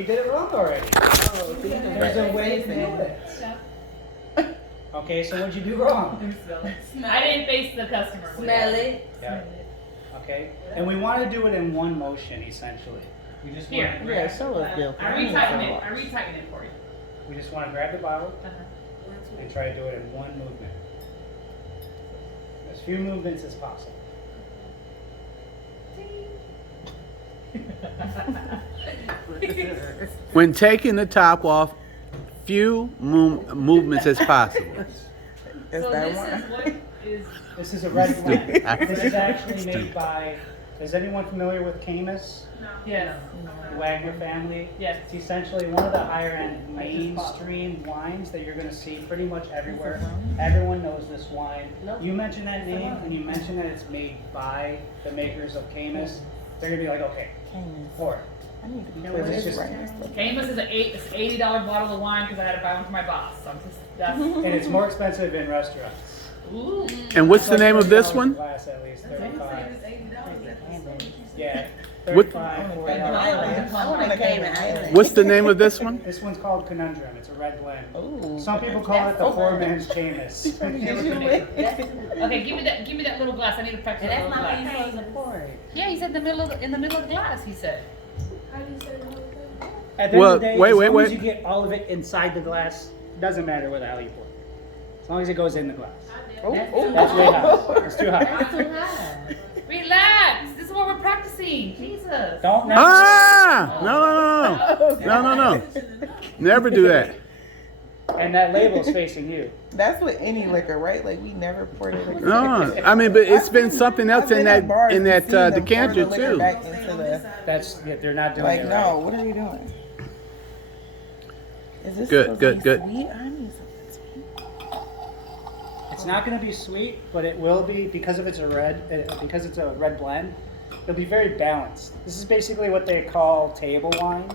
You did it wrong already. Oh, see, There's a way to do it. Okay, so what'd you do wrong? I didn't face the customer. Smell it. Yeah. Okay, and we want to do it in one motion, essentially. We just want to Yeah, grab, show us, Bill. I retighten it for you. we just want to grab the bottle and try to do it in one movement. As few movements as possible. When taking the top off, few movements as possible. Is So that this one? is what is, This is a red blend. This is actually made by, is anyone familiar with Camus? yes, The Wagner family? yes. It's essentially one of the higher end mainstream wines that you're gonna see pretty much everywhere. Everyone knows this wine. You mention that name and you mention that it's made by the makers of Camus, they're gonna be like, okay, pour it. I need to be No, clear it's this just- right now. Camus is it's $80 bottle of wine because I had to buy one for my boss. So I'm just, that's, And it's more expensive in restaurants. ooh. And what's the It's like name of this $30 a one? glass at least, 35. Yeah, What- 35, I $40. want to Cayman Island. What's the name of this one? This one's called Conundrum. It's a red blend. Ooh. Some people call it the poor man's Camus. Okay, give me that little glass. I need to practice that little glass. to pour it. Yeah, he said in the middle of the glass. He said. At the Well, end of the day, wait, as wait, long wait. as you get all of it inside the glass, doesn't matter what the hell you pour. As long as it goes in the glass. That's way high. It's too high. Relax. This is what we're practicing. Jesus. Don't never. Ah! No. Never do that. And that label's facing you. That's with any liquor, right? Like we never poured it. No, I mean, but it's been something else in that decanter too. Back into the, That's yeah, they're not doing like, it no, right. what are we doing? Is this Good, supposed good, to be good. Sweet? I need something sweet. It's not going to be sweet, but it will be because of it's a red blend. It'll be very balanced. This is basically what they call table wine.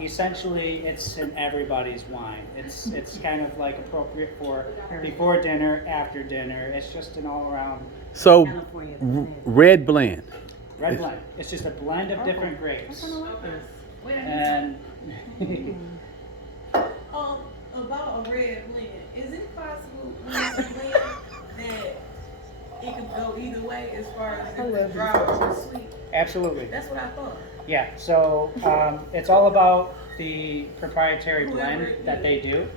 Essentially, it's in everybody's wine. It's kind of like appropriate for before dinner, after dinner. It's just an all-around So, red blend. red blend. It's just a blend of different grapes. And About a red blend, is it possible when it's a blend that it could go either way as far as if it's dry or sweet? absolutely, That's what I thought. yeah. So it's all about the proprietary blend that they do.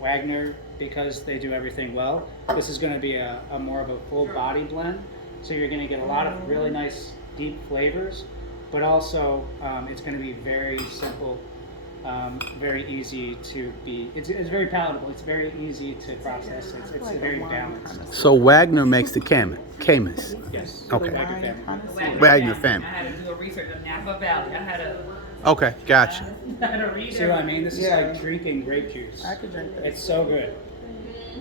Wagner, because they do everything well. This is going to be a more of a full body blend, so you're going to get a lot of really nice deep flavors, but also it's going to be very simple, very easy to be. It's very palatable. It's very easy to process. It's very balanced. So Wagner makes the Camus. Yes. Okay. Wagner family. Wagner family. I had to do a research of Napa Valley. I had to Okay, gotcha. read See what I mean? This is Yeah. like drinking grape juice. I could drink this. It's so good.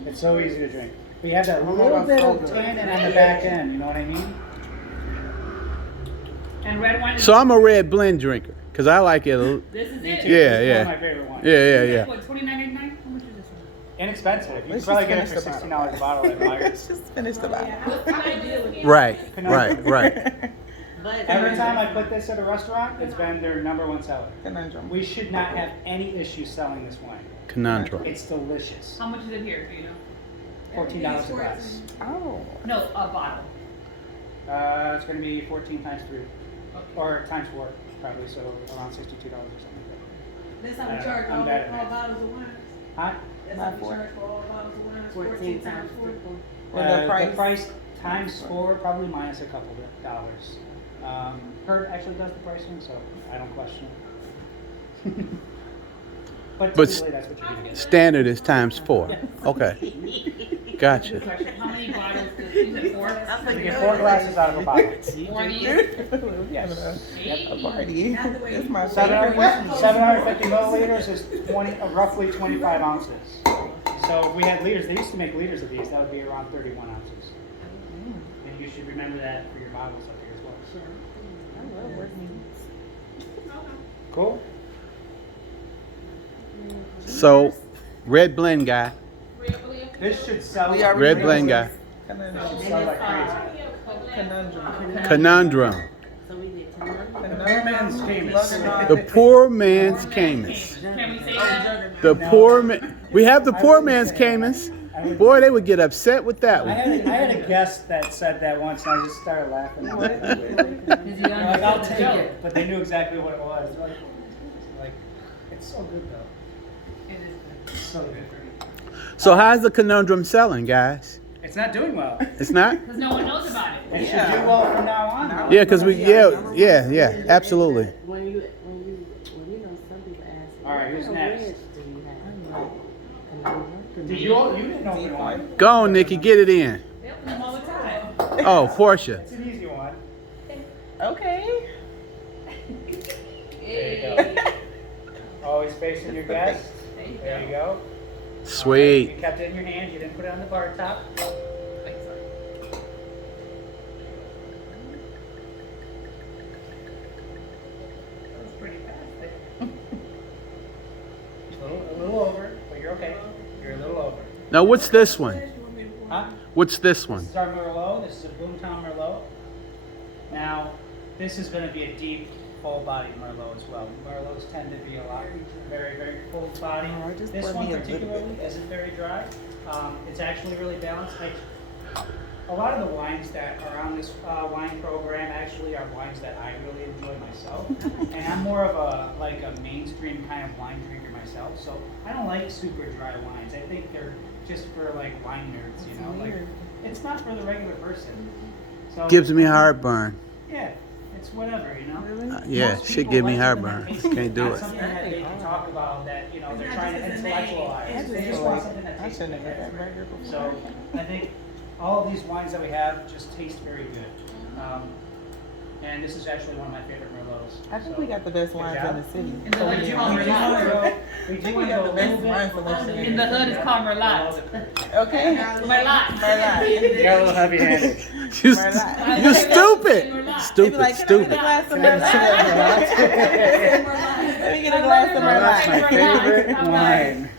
It's so easy to drink. We have that Oh, little that's bit so of good. tannin on the back end. You know what I mean? And red wine. So I'm a red blend drinker because I like it. This is Me it. too. Yeah, This is yeah. one of my favorite wines. Yeah. What, $29.99? How much is this one? Inexpensive. You can Let's probably just get it for finish the $16 a bottle at Myers. Let's just finish the bottle. What's the idea with it? Right. Every time I put this at a restaurant, it's been their #1 seller. Conundrum. We should not have any issue selling this wine. Conundrum. It's delicious. How much is it here? Do you know? $14 a glass. Oh. No, a bottle. It's going to be 14 times 3, or times 4, probably, so around $62 or something like That's how we charge I'm all bad at math. bottles of wine. that. Huh? That's how we charge for all bottles of wine. 14 times 4. With the price? times 4, probably minus a couple of dollars. Herb actually does the pricing, so I don't question it. But But typically that's what you're going to get. Standard is times4. Okay. Gotcha. Question, how many bottles does you said 4? You get 4 glasses out of a bottle. 4 of these? Yes. A party. That's my 700 favorite. 750 milliliters is roughly 25 ounces. So if we had liters, they used to make liters of these, that would be around 31 ounces. And you should remember that for your bottles up here as well. Cool? So, red blend guy. This should sell We like are Red crazy. blend guy. This Conundrum. should sell like crazy. Conundrum. Conundrum. Conundrum. poor man's Camus. The poor man's Camus. Can we say that? The poor man. We have the poor man's Camus. Boy, they would get upset with that I one. had a guest that said that once, and I just started laughing. Is he They're like, I'll on take it, but they knew exactly what it was. Like, it's so good though. It is good. It's so good. So how's the conundrum selling, guys? It's not doing well. It's not? Because no one knows about it. It should do well from now on. Yeah, because yeah, absolutely. When you know, some people ask. All right, who's next? Do you have? Did you didn't open one. Go on, Nikki, get it in. They open them all the time. Oh, Portia. It's an easy one. Okay. There you go. Always facing your guest. There you go. Sweet. You kept it in your hand. You didn't put it on the bar top. That was pretty fast. A little over, but you're okay. You're a little over. Now, what's this one? Huh? What's this one? This is our Merlot. This is a Boomtown Merlot. Now, this is going to be a deep, full-bodied Merlot as well. Merlots tend to be a lot very, very full-bodied. Oh, just This pour one me a little particularly bit. isn't very dry. It's actually really balanced. A lot of the wines that are on this wine program actually are wines that I really enjoy myself. And I'm more of a mainstream kind of wine drinker myself. So I don't like super dry wines. I think they're just for like wine nerds, you know? Like, it's not for the regular person. So Gives me heartburn. yeah, it's whatever, you know? Yeah, Most shit people give me like something heartburn. that tastes Can't good, do not it. something that they can talk about that, you know, they're It's trying not to just a name. intellectualize. They I just want something that tastes shouldn't good. have got that burger before. So I think all of these wines that we have just taste very good. And this is actually one of my favorite Merlots. I think So, we got the best good wines job. in the city. In the hood, it's We called do want to Merlot. go, we do think want we to got go a the best little wine bit. selection In the hood, it's called Merlot. Okay. Merlot. Merlot. Got a little heavy-handed. You, Merlot. you stupid. They be Stupid, like, can I get a stupid. glass of Merlot? Let me get a glass of That's my Merlot. favorite wine.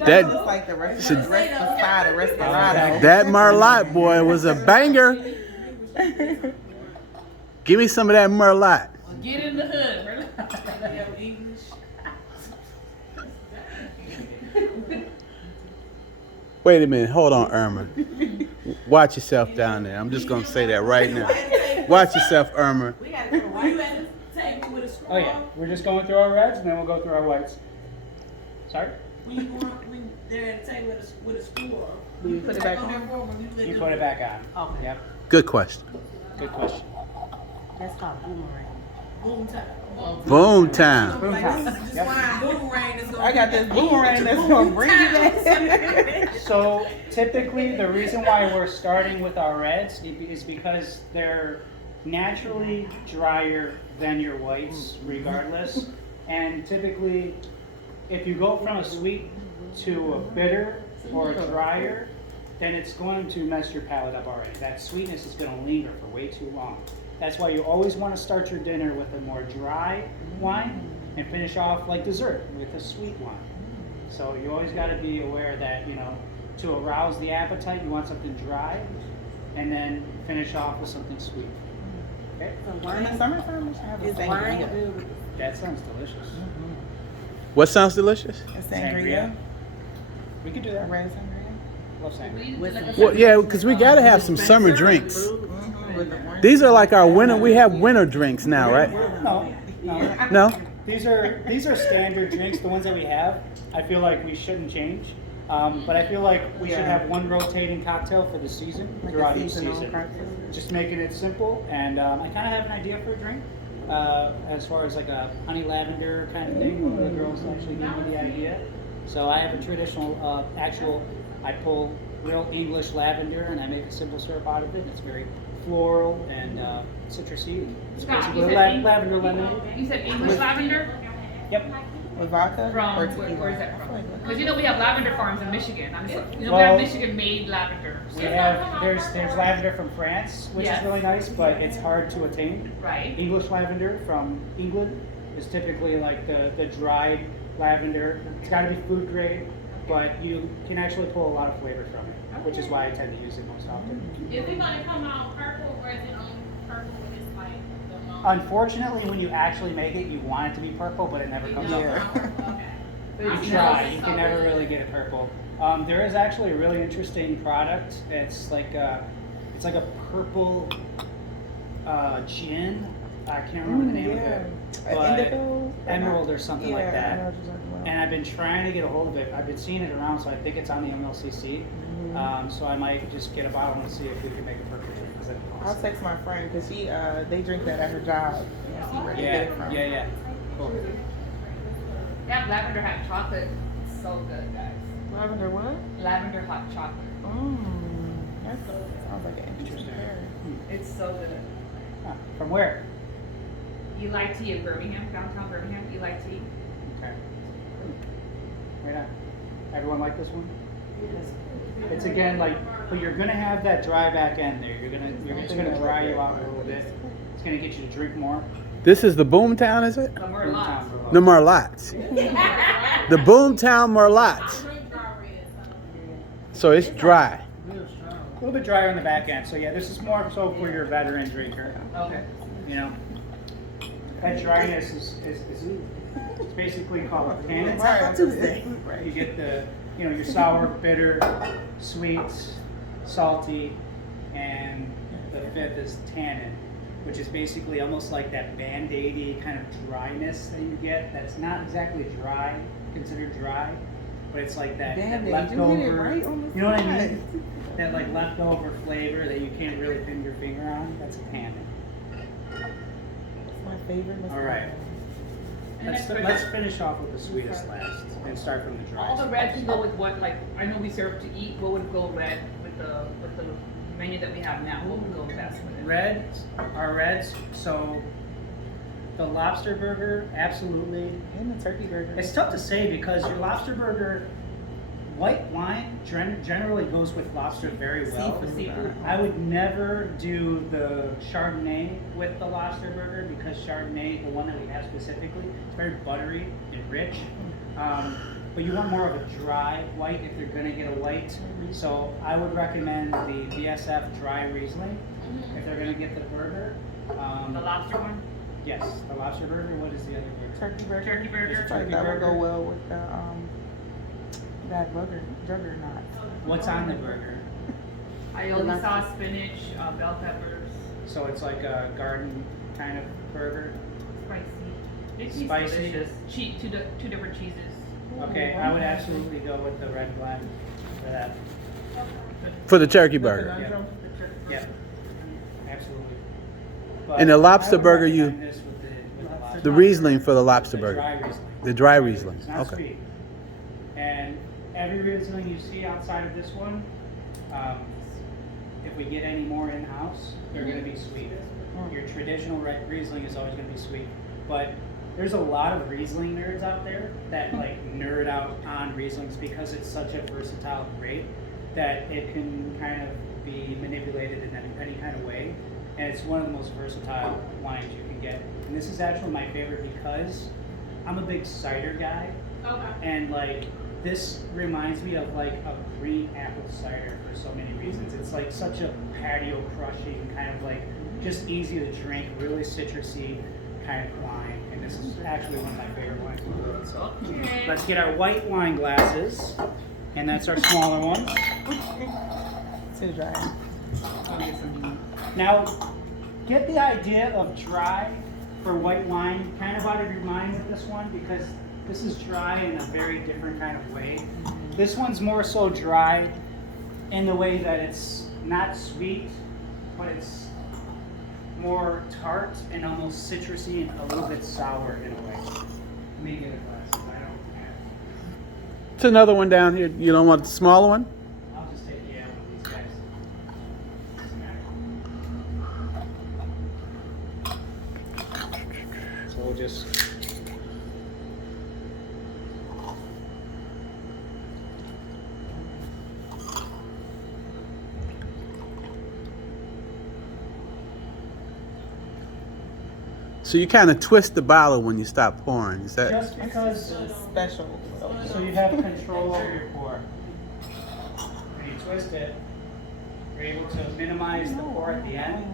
That It's like the Respirado. that Merlot boy was a banger. Give me some of that Merlot. Get in the hood, Merlot. Wait a minute, hold on, Irma. Watch yourself down there. I'm just gonna say that right now. Watch yourself, Irma. We gotta go. Why you at the table with a straw? Oh yeah, we're just going through our reds and then we'll go through our whites. Sorry? When they're at the table with a straw. You put it back on on? their form when you let You them- put it back on. Okay. Yep, Good question. good question. That's called boomerang. Boom time. Boom time. Like, this is just wine boomerang that's gonna I got this boomerang that's gonna bring you back. So typically, the reason why we're starting with our reds is because they're naturally drier than your whites regardless. And typically, if you go from a sweet to a bitter or a drier, then it's going to mess your palate up already. That sweetness is going to linger for way too long. That's why you always want to start your dinner with a more dry wine and finish off like dessert with a sweet wine. So you always got to be aware that, you know, to arouse the appetite, you want something dry and then finish off with something sweet. Okay? In the summertime, we should have a Is wine sangria. good with That sounds delicious. What sounds delicious? A sangria. We could do A that. red sangria. Love sangria. Well, yeah, because we gotta have some summer drinks. With the orange. These are like our winter. We have winter drinks now, right? No, no. No. These are standard drinks, the ones that we have. I feel like we shouldn't change. But I feel like we should have one rotating cocktail for the season, Like a throughout each seasonal season. cocktail. Just making it simple, and I kind of have an idea for a drink. As far as like a honey lavender kind of thing, one of the girls actually gave me the idea. So I have a traditional, I pull real English lavender and I make a simple syrup out of it. It's very floral and citrusy. It's Scott, basically you a said lavender lemonade. You said English lavender? Yep. With vodka? From, or where is that tequila? from? Because you know we have lavender farms in Michigan. We Well, have Michigan made lavender. We have there's lavender from France, which Yes. is really nice, but it's hard to attain. Right. English lavender from England is typically like the dried lavender. It's got to be food grade, but you can actually pull a lot of flavor from it, which is why I tend to use it most often. Is it gonna come out purple or is it only purple when it's like the Unfortunately, when you actually make it, you want it to be purple, but it never comes out Yeah. purple. But You it try, smells you so can never good. really get it purple. There is actually a really interesting product. It's like a purple gin. I can't remember the name of it. But Indigo? Emerald or something like Yeah, I know that. what you're talking about. And I've been trying to get a hold of it. I've been seeing it around, so I think it's on the MLCC. So I might just get a bottle and see if we can make a purple drink. 'Cause I'll text my friend because they drink that at her job. And see where they get yeah, it from. yeah. Cool. That lavender hot chocolate is so good, guys. Lavender what? Lavender hot chocolate. That sounds like an interesting pair. It's so good. Huh. From where? You like tea in Birmingham, downtown Birmingham? You like tea? Okay. Right on. Everyone like this one? It's again like, but you're gonna have that dry back end there. It's gonna dry you out a little bit. It's gonna get you to drink more. This is the Boomtown, is it? The Merlot. The Merlots. The Boomtown Merlots. So it's dry. A little bit drier on the back end. So yeah, this is more so for your veteran drinker. Okay. You know, that dryness is it's basically called a tannin. Right, on Tuesday. You get your sour, bitter, sweet, salty, and the fifth is tannin, which is basically almost like that band-aidy kind of dryness that you get. That's not exactly considered dry, but it's like that Band-Aid. leftover. You hit it right on the You know what I side. mean? That like leftover flavor that you can't really pin your finger on. That's a tannin. It's my favorite. All right. Let's finish off with the sweetest last and start from the All the driest. reds can go with what? Like I know we serve to eat. What would go red with the menu that we have now? What would go best with it? Reds are reds. So the lobster burger, absolutely. And the turkey burger. It's tough to say because your lobster burger, white wine generally goes with lobster very well. Seafood. I would never do the Chardonnay with the lobster burger because Chardonnay, the one that we have specifically, it's very buttery and rich. But you want more of a dry white if you're gonna get a white. So I would recommend the BSF dry Riesling if they're gonna get the burger. The lobster one. Yes, the lobster burger. What is the other burger? Turkey burger. Turkey burger. Turkey That would burger. go well with the that juggernaut. What's on the burger? Aioli sauce, spinach, bell peppers, So it's like a garden kind of burger. spicy. It tastes Spicy. delicious. Two different cheeses. Okay, I would absolutely go with the red blend for that. For the turkey burger. Conundrum. Yeah, absolutely. And the lobster I would burger, recommend this with the lobster. The Riesling for the lobster The burger. dry Riesling. The dry Riesling. It's not Okay. sweet. And every Riesling you see outside of this one, if we get any more in-house, they're gonna be sweet. Your traditional red Riesling is always gonna be sweet. But there's a lot of Riesling nerds out there that like nerd out on Rieslings because it's such a versatile grape that it can kind of be manipulated in any kind of way. And it's one of the most versatile wines you can get. And this is actually my favorite because I'm a big cider guy. Okay. And like this reminds me of like a green apple cider for so many reasons. It's like such a patio crushing kind of like just easy to drink, really citrusy kind of wine. And this is actually one of my favorite wines in the world. So Okay. let's get our white wine glasses, and that's our smaller ones. Too dry. I'll get some. Now, get the idea of dry for white wine kind of out of your mind with this one because this is dry in a very different kind of way. This one's more so dry in the way that it's not sweet, but it's more tart and almost citrusy and a little bit sour in a way. Let me get a glass. I don't have. It's another one down here. You don't want the smaller one? I'll just take one of these guys. Doesn't matter. So we'll just. So you kind of twist the bottle when you stop pouring. Is that? Just because, Special. so you have control over your pour. When you twist it, you're able to minimize the pour at the end.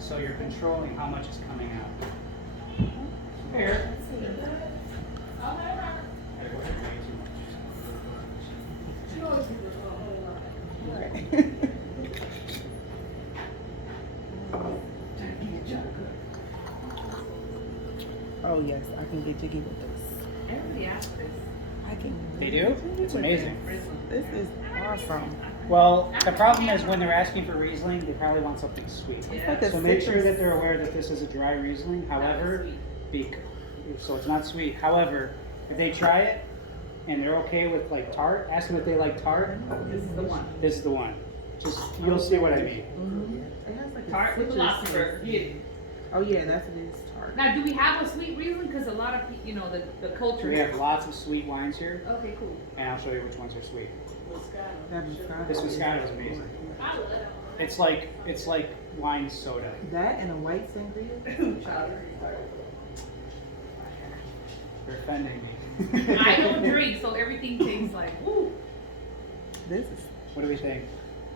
So you're controlling how much is coming out. Fair. Oh yes, I can get jiggy with this. Everybody asks this. I can. They do? It's amazing. This is awesome. Well, the problem is when they're asking for Riesling, they probably want something sweet. It's like a So make sure citrus- that they're aware that this is a dry Riesling. However, so it's not sweet. However, if they try it and they're okay with like tart, ask them if they like tart. This is the one. This is the one. Just you'll see what I mean. It has like a Tart with citrus lobster. taste. Get it. Oh yeah, that's what it is. Tart. Now, do we have a sweet Riesling? Because a lot of, you know, the culture. We have lots of sweet wines here, Okay, cool. and I'll show you which ones are sweet. That Moscato. This Moscato is amazing. It's like wine soda. That and a white sangria. You're offending me. I don't drink, so everything tastes like, woo. This is What do we think?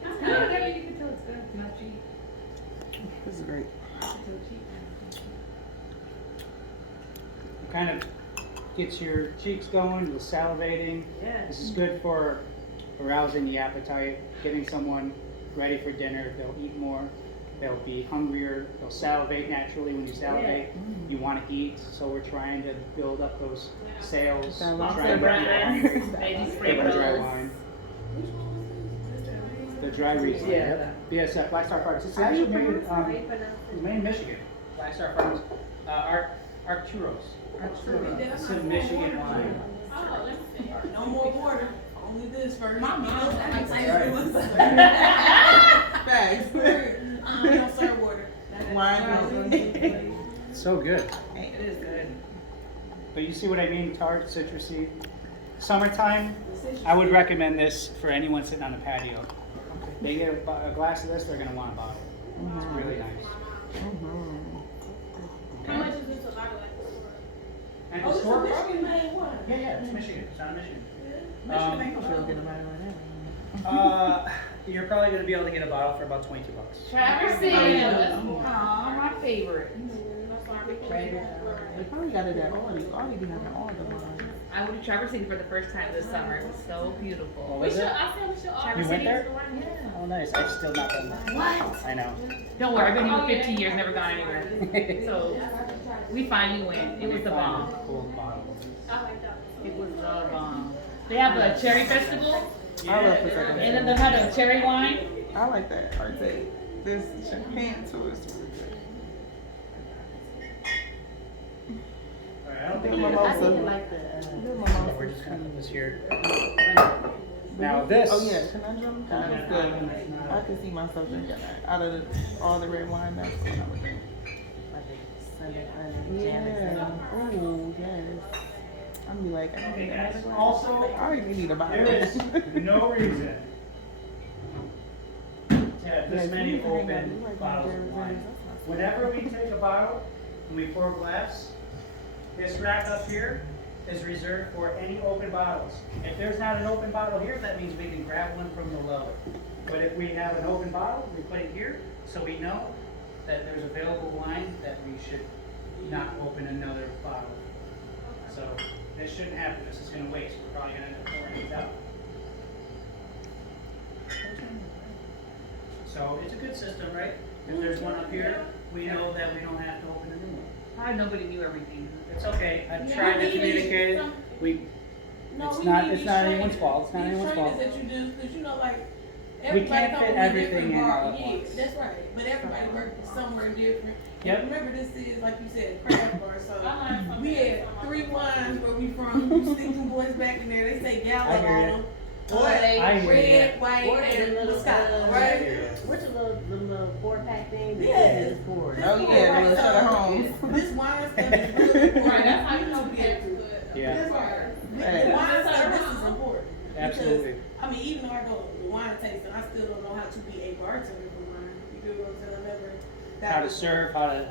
It's good. I mean, you can tell it's good. It's not cheap. this is great. It's so cheap. It kind of gets your cheeks going, the salivating. Yeah. This is good for arousing the appetite, getting someone ready for dinner. They'll eat more. They'll be hungrier. They'll salivate naturally. When you salivate, you want to eat. So we're trying to build up those sales. Got We're lots trying of to breakfast, veggie get the sprinkles. dry wine. The dry Riesling. Yeah. BSF, Black Star Farms. It's How do you actually made, pronounce it? it's made in Michigan. Black Star Farms. Arcturos. It's a Michigan wine. No more water, only this first. Mama. Facts. We don't serve water. Wine. So good. It is good. But you see what I mean? Tart, citrusy. Summertime, I would recommend this for anyone sitting on the patio. They get a glass of this, they're gonna want a bottle. It's really nice. How much is this a bottle? And Oh, the this store- is Michigan made one. Yeah, it's Michigan. It's out of Michigan. I feel good about it right You're probably gonna be able to get a bottle for about $22. Traversing. Aw, my favorite. They probably got it at Aldi. Aldi be having all the wines. I went to Traversing for the first time this summer. It was so beautiful. What was it? You went there? Yeah. Oh, nice. I've still not been there. What? I know. Don't worry, I've been here for 15 years, never gone anywhere. So we finally went. It was the bomb. Cool bottle. It was the bomb. They have a cherry festival, I love Prosecco. and then they had a cherry wine. I like that Arte. This champagne too is really good. Alright, I don't The think I mimosa. think like the, The we're mimosa. just gonna put this here. Now this. Oh yeah, conundrum. That's good. I could see myself drinking that. Out of all the red wine, that's what I would drink. like the Sunday honey jam and Yeah. stuff. Ooh, yes. I'm gonna be like, I don't Okay, need guys. another glass. Also, I don't even need a bottle. there is no reason to have this many open bottles of wine. Whenever we take a bottle and we pour glass, this rack up here is reserved for any open bottles. If there's not an open bottle here, that means we can grab one from the low. But if we have an open bottle, we put it here, so we know that there's available wine, that we should not open another bottle. So this shouldn't happen. This is gonna waste. We're probably gonna end up pouring these out. So it's a good system, right? If there's one up here, we know that we don't have to open a new one. Probably nobody knew everything. It's okay. I've Yeah, tried to we need communicate it. some- We, No, It's we not- need it's these not trainings- anyone's fault. It's not these anyone's trainings fault. that you do, because you know, like, We everybody can't come fit from a everything different in all bar. at Yeah, once. that's right. But everybody works somewhere different. Yep. And remember, this is, like you said, a craft bar, so we had 3 wines where we from. You stick them boys back in there, they say I gallon hear on ya. them. I hear Red, ya. white, Or the and little, Moscato, I right? hear ya. What's the little 4-pack thing? that Yeah. you just poured? Oh yeah, the little Shutter Homes. This wine stuff is really important. Right, that's how you know we get good. Yeah. That's right. Right. The wine stuff, this is important. Absolutely. Because, I mean, even though I go wine tasting, I still don't know how to be a bartender for wine. You do what I'm saying? I never. How to serve, how to